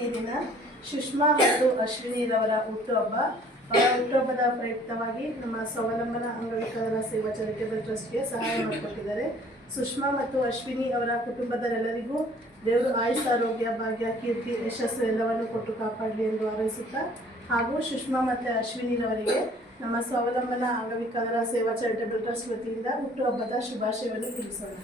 ಈ ದಿನ ಸುಷ್ಮಾ ಮತ್ತು ಅಶ್ವಿನಿರವರ ಹುಟ್ಟುಹಬ್ಬ. ಅವರ ಹುಟ್ಟುಹಬ್ಬದ ಪ್ರಯುಕ್ತವಾಗಿ ನಮ್ಮ ಸ್ವಾವಲಂಬನ ಅಂಗವಿಕಲರ ಸೇವಾ ಚಾರಿಟೇಬಲ್ ಟ್ರಸ್ಟ್ಗೆ ಸಹಾಯ ಮಾಡಿಕೊಟ್ಟಿದ್ದಾರೆ. ಸುಷ್ಮಾ ಮತ್ತು ಅಶ್ವಿನಿ ಅವರ ಕುಟುಂಬದವರೆಲ್ಲರಿಗೂ ದೇವರು ಆಯುಷ್, ಆರೋಗ್ಯ, ಭಾಗ್ಯ, ಕೀರ್ತಿ, ಯಶಸ್ಸು ಎಲ್ಲವನ್ನು ಕೊಟ್ಟು ಕಾಪಾಡಲಿ ಎಂದು ಹಾರೈಸುತ್ತಾ, ಹಾಗೂ ಸುಷ್ಮಾ ಮತ್ತು ಅಶ್ವಿನಿರವರಿಗೆ ನಮ್ಮ ಸ್ವಾವಲಂಬನ ಅಂಗವಿಕಲರ ಸೇವಾ ಚಾರಿಟೇಬಲ್ ಟ್ರಸ್ಟ್ ವತಿಯಿಂದ ಹುಟ್ಟುಹಬ್ಬದ ಶುಭಾಶಯವನ್ನು ತಿಳಿಸೋಣ.